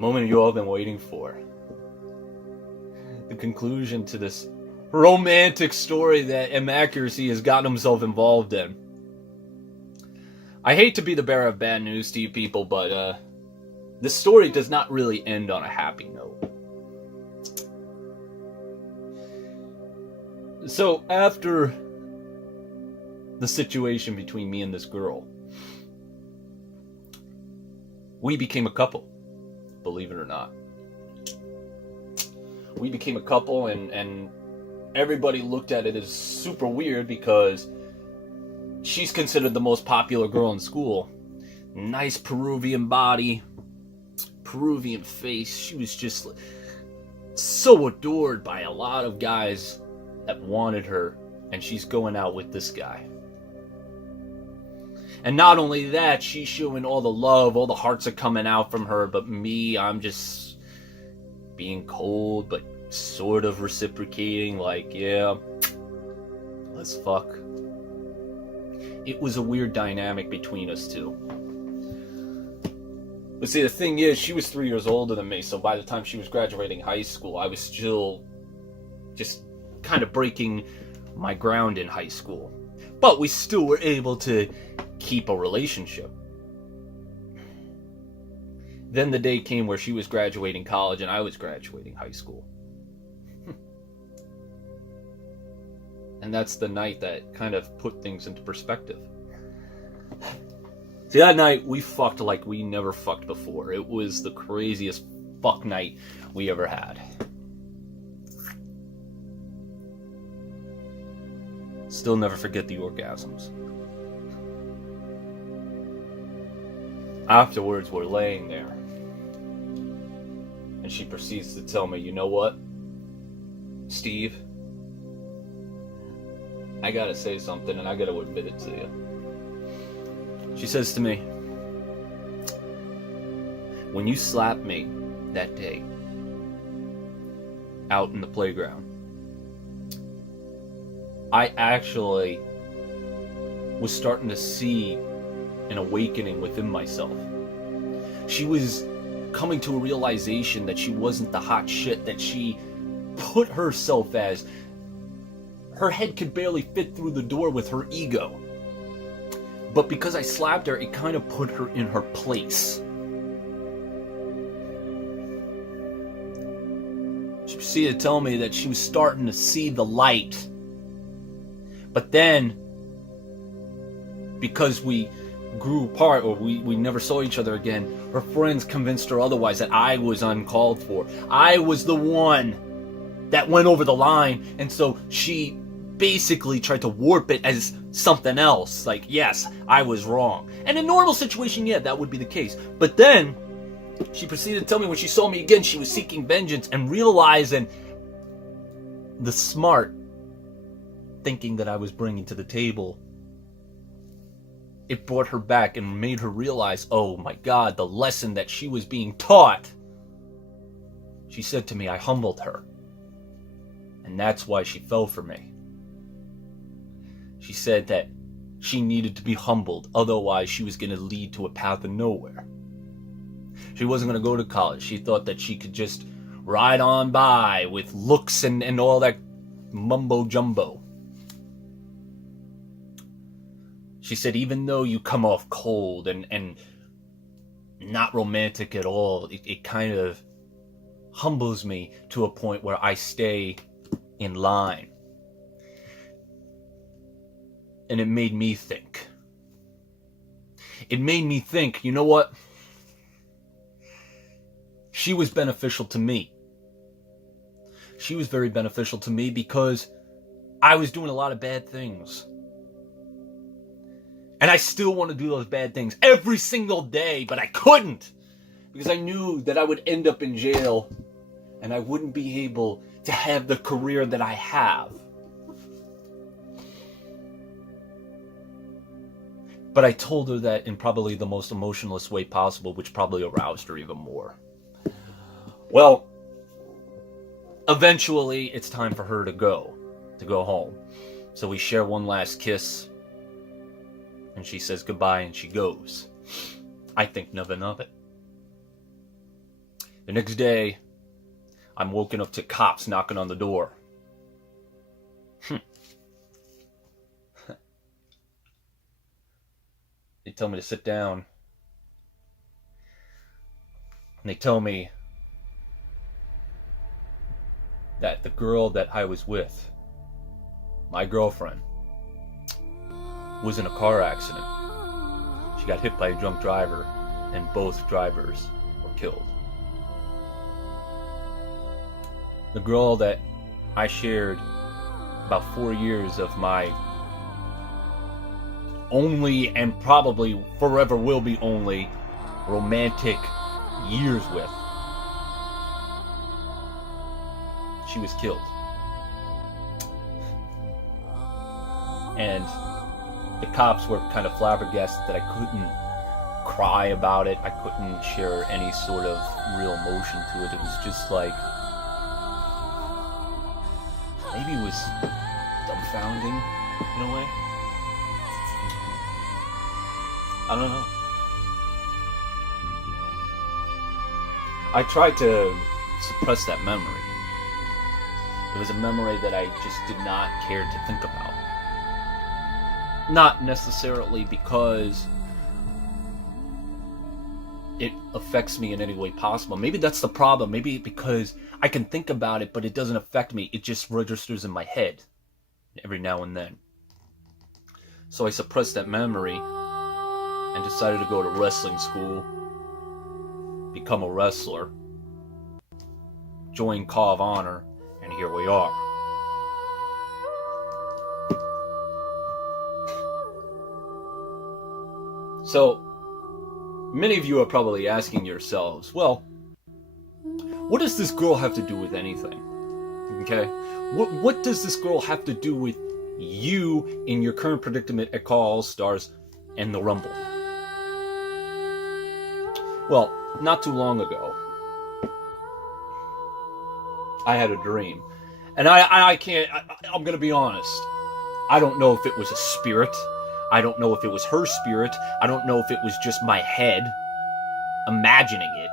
moment you all have been waiting for. The conclusion to this romantic story that Inaccuracy has gotten himself involved in. I hate to be the bearer of bad news to you people, but this story does not really end on a happy note. So after the situation between me and this girl, we became a couple, believe it or not. We became a couple, and everybody looked at it as super weird because she's considered the most popular girl in school. Nice Peruvian body, Peruvian face. She was just so adored by a lot of guys that wanted her, and she's going out with this guy. And not only that, she's showing all the love, all the hearts are coming out from her, but me, I'm just being cold, but sort of reciprocating, like, yeah, let's fuck. It was a weird dynamic between us two. But see, the thing is, she was 3 years older than me, so by the time she was graduating high school, I was still just kind of breaking my ground in high school. But we still were able to keep a relationship. Then the day came where she was graduating college and I was graduating high school. And that's the night that kind of put things into perspective. See, that night we fucked like we never fucked before. It was the craziest fuck night we ever had. Still never forget the orgasms. Afterwards, we're laying there. And she proceeds to tell me, you know what, Steve? I gotta say something and I gotta admit it to you. She says to me, when you slapped me that day out in the playground, I actually was starting to see an awakening within myself. She was coming to a realization that she wasn't the hot shit that she put herself as. Her head could barely fit through the door with her ego. But because I slapped her, it kind of put her in her place. She proceeded to tell me that she was starting to see the light. But then, because we grew apart, or we never saw each other again, her friends convinced her otherwise, that I was uncalled for. I was the one that went over the line, and so she basically tried to warp it as something else. Like, yes, I was wrong. And in a normal situation, yeah, that would be the case. But then, she proceeded to tell me when she saw me again, she was seeking vengeance and realizing the smart thinking that I was bringing to the table. It brought her back and made her realize, oh my God, the lesson that she was being taught. She said to me, I humbled her. And that's why she fell for me. She said that she needed to be humbled, otherwise she was going to lead to a path of nowhere. She wasn't going to go to college. She thought that she could just ride on by with looks and all that mumbo jumbo. She said, even though you come off cold and not romantic at all, it kind of humbles me to a point where I stay in line. And it made me think. It made me think, you know what? She was beneficial to me. She was very beneficial to me because I was doing a lot of bad things. And I still want to do those bad things every single day, but I couldn't. Because I knew that I would end up in jail and I wouldn't be able to have the career that I have. But I told her that in probably the most emotionless way possible, which probably aroused her even more. Well, eventually it's time for her to go home. So we share one last kiss, and she says goodbye and she goes. I think nothing of it. The next day, I'm woken up to cops knocking on the door. They tell me to sit down. And they tell me that the girl that I was with, my girlfriend, was in a car accident. She got hit by a drunk driver, and both drivers were killed. The girl that I shared about 4 years of my only, and probably forever will be only, romantic years with, she was killed. And the cops were kind of flabbergasted that I couldn't cry about it. I couldn't share any sort of real emotion to it. It was just like, maybe it was dumbfounding in a way. I don't know. I tried to suppress that memory. It was a memory that I just did not care to think about. Not necessarily because it affects me in any way possible. Maybe that's the problem. Maybe because I can think about it, but it doesn't affect me. It just registers in my head every now and then. So I suppressed that memory and decided to go to wrestling school, become a wrestler, join Call of Honor, and here we are. So, many of you are probably asking yourselves, well, what does this girl have to do with anything? Okay? What does this girl have to do with you in your current predicament at Call All Stars and the Rumble? Well, not too long ago, I had a dream. And I'm gonna be honest. I don't know if it was a spirit. I don't know if it was her spirit. I don't know if it was just my head imagining it.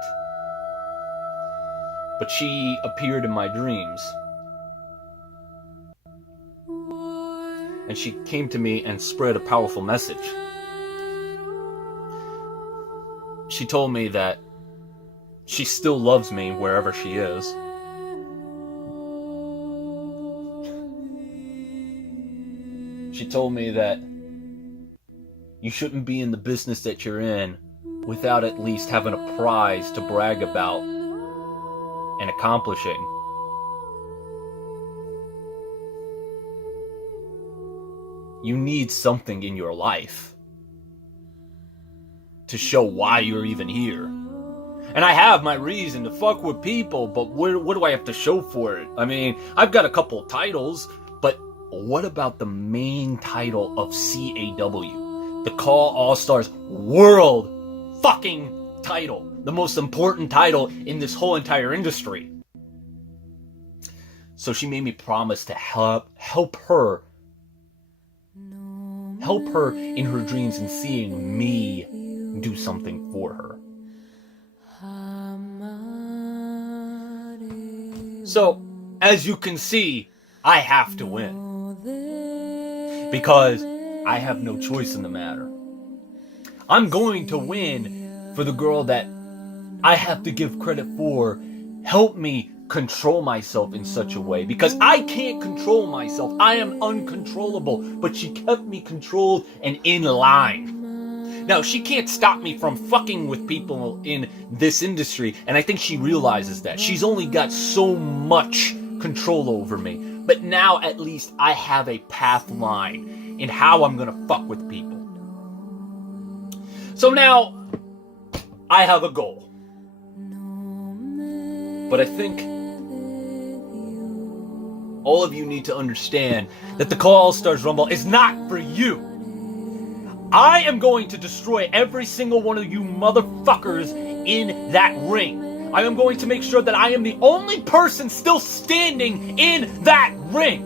But she appeared in my dreams. And she came to me and spread a powerful message. She told me that she still loves me wherever she is. She told me that you shouldn't be in the business that you're in without at least having a prize to brag about and accomplishing. You need something in your life to show why you're even here. And I have my reason to fuck with people, but what do I have to show for it? I mean, I've got a couple titles, but what about the main title of CAW? The Call All Stars World fucking title. The most important title in this whole entire industry. So she made me promise to help her in her dreams and seeing me do something for her. So, as you can see, I have to win. Because I have no choice in the matter. I'm going to win for the girl that I have to give credit for helped me control myself in such a way. Because I can't control myself. I am uncontrollable. But she kept me controlled and in line. Now, she can't stop me from fucking with people in this industry, and I think she realizes that. She's only got so much control over me. But now, at least, I have a path line in how I'm gonna fuck with people. So now, I have a goal. But I think all of you need to understand that the Call All Stars Rumble is not for you. I am going to destroy every single one of you motherfuckers in that ring. I am going to make sure that I am the only person still standing in that ring.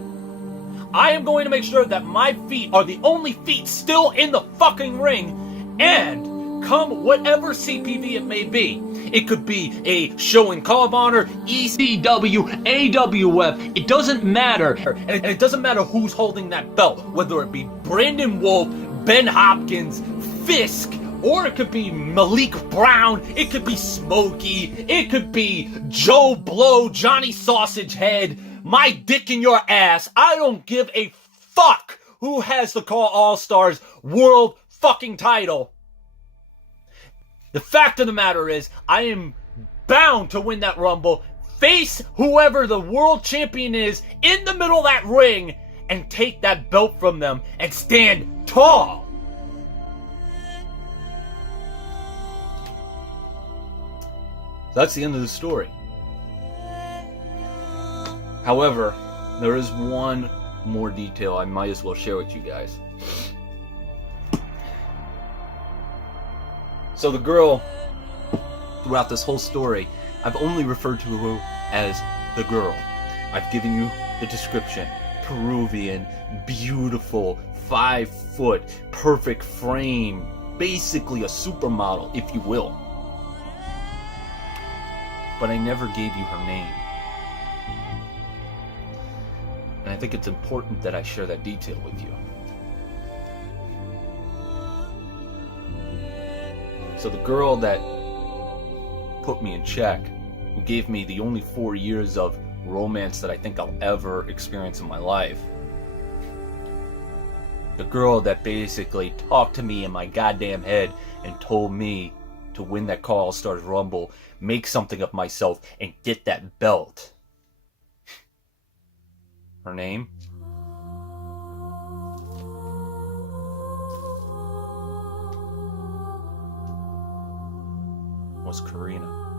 I am going to make sure that my feet are the only feet still in the fucking ring. And come whatever CPV it may be. It could be a show in Call of Honor, ECW, AWF. It doesn't matter. And it doesn't matter who's holding that belt. Whether it be Brandon Wolf, Ben Hopkins, Fisk, or it could be Malik Brown. It could be Smokey. It could be Joe Blow, Johnny Sausage Head, my dick in your ass. I don't give a fuck who has the Call All-Stars world fucking title. The fact of the matter is, I am bound to win that Rumble, face whoever the world champion is in the middle of that ring, and take that belt from them and stand tall. That's the end of the story. However, there is one more detail I might as well share with you guys. So the girl, throughout this whole story, I've only referred to her as the girl. I've given you the description. Peruvian, beautiful, 5 foot, perfect frame, basically a supermodel, if you will. But I never gave you her name. And I think it's important that I share that detail with you. So the girl that put me in check, who gave me the only 4 years of romance that I think I'll ever experience in my life, the girl that basically talked to me in my goddamn head and told me to win that Call All-Stars Rumble, make something of myself, and get that belt. Her name? Was Karina.